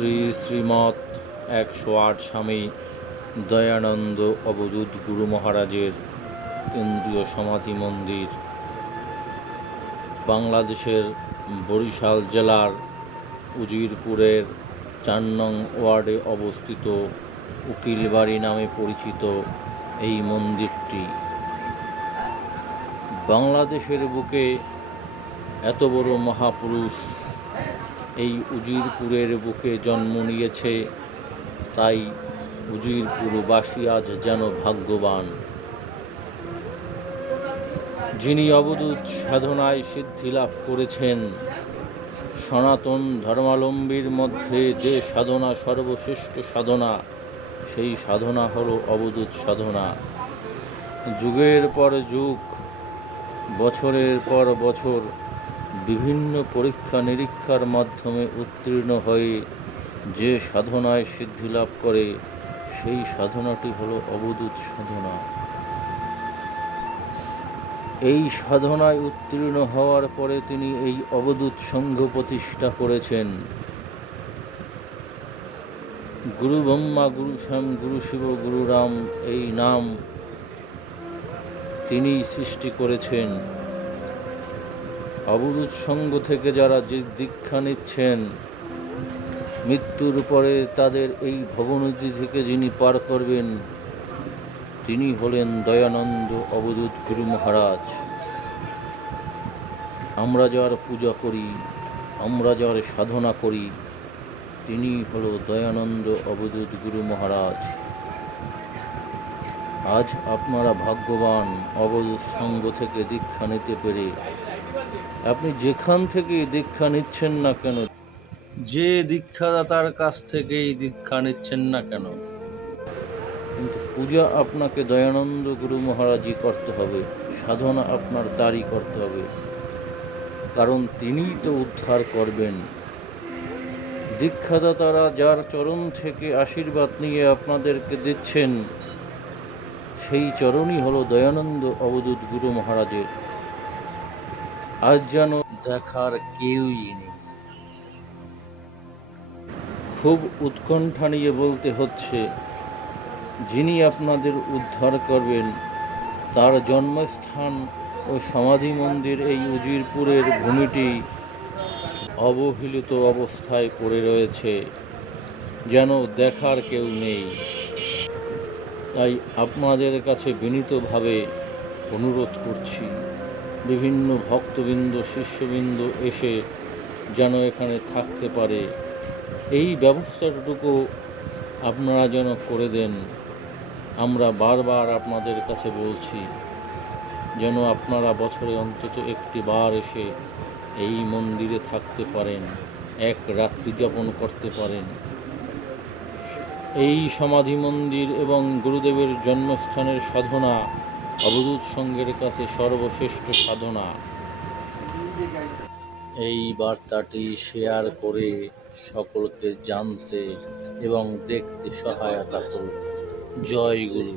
শ্রী শ্রীমৎ 108 স্বামী দয়ানন্দ অবধূত গুরু মহারাজের কেন্দ্রীয় সমাধি মন্দির বাংলাদেশের বরিশাল জেলার উজিরপুরের 4 নং ওয়ার্ডে অবস্থিত উকিলবাড়ি নামে পরিচিত এই মন্দিরটি বাংলাদেশের বুকে এত বড় মহাপুরুষ এই উজিরপুরের বুকে জন্ম নিয়েছে, তাই উজিরপুরবাসী আজ যেন ভাগ্যবান। যিনি অবধূত সাধনায় সিদ্ধি লাভ করেছেন, সনাতন ধর্মাবলম্বীর মধ্যে যে সাধনা সর্বশ্রেষ্ঠ সাধনা, সেই সাধনা হলো অবধূত সাধনা। যুগের পর যুগ, বছরের পর বছর বিভিন্ন পরীক্ষা নিরীক্ষার মাধ্যমে উত্তীর্ণ হয়ে যে সাধনায় সিদ্ধি লাভ করে, সেই সাধনাটি হলো অবধূত সাধনা। এই সাধনায় উত্তীর্ণ হওয়ার পরে তিনি এই অবধূত সংঘ প্রতিষ্ঠা করেছেন। গুরু ব্রহ্মা, গুরু শ্যাম, গুরু শিব, গুরু রাম এই নাম তিনি সৃষ্টি করেছেন। অবধূত সংঘ থেকে যারা যে দীক্ষা নিচ্ছেন, মৃত্যুর পরে তাদের এই ভবনদী থেকে যিনি পার করবেন, তিনি হলেন দয়ানন্দ অবধূত গুরু মহারাজ। আমরা যার পূজা করি, আমরা যার সাধনা করি, তিনি হল দয়ানন্দ অবধূত গুরু মহারাজ। আজ আপনারা ভাগ্যবান অবধূত সংঘ থেকে দীক্ষা নিতে পেরে। আপনি যেখান থেকে দীক্ষা নিচ্ছেন না কেন, যে দীক্ষাদাতার কাছ থেকেই দীক্ষা নিচ্ছেন না কেন, কিন্তু পূজা আপনাকে দয়ানন্দ গুরু মহারাজই করতে হবে, সাধনা আপনার তারই করতে হবে, কারণ তিনিই তো উদ্ধার করবেন। দীক্ষাদাতারা যার চরণ থেকে আশীর্বাদ নিয়ে আপনাদেরকে দিচ্ছেন, সেই চরণই হলো দয়ানন্দ অবধূত গুরু মহারাজের। আজ যেন দেখার কেউই নেই। খুব উৎকণ্ঠা নিয়ে বলতে হচ্ছে, যিনি আপনাদের উদ্ধার করবেন, তার জন্মস্থান ও সমাধি মন্দির এই উজিরপুরের ভূমিটি অবহেলিত অবস্থায় পড়ে রয়েছে, যেন দেখার কেউ নেই। তাই আপনাদের কাছে বিনীতভাবে অনুরোধ করছি, বিভিন্ন ভক্তবৃন্দ, শিষ্যবৃন্দ এসে যেন এখানে থাকতে পারে, এই ব্যবস্থাটুকু আপনারা যেন করে দেন। আমরা বারবার আপনাদের কাছে বলছি, যেন আপনারা বছরে অন্তত একটি বার এসে এই মন্দিরে থাকতে পারেন, এক রাত্রি যাপন করতে পারেন। এই সমাধি মন্দির এবং গুরুদেবের জন্মস্থানের সাধনা অবধূত সংঘের কাছে সর্বশ্রেষ্ঠ সাধনা। এই বার্তাটি শেয়ার করে সকলকে জানতে এবং দেখতে সহায়তা করুন। জয় গুরু।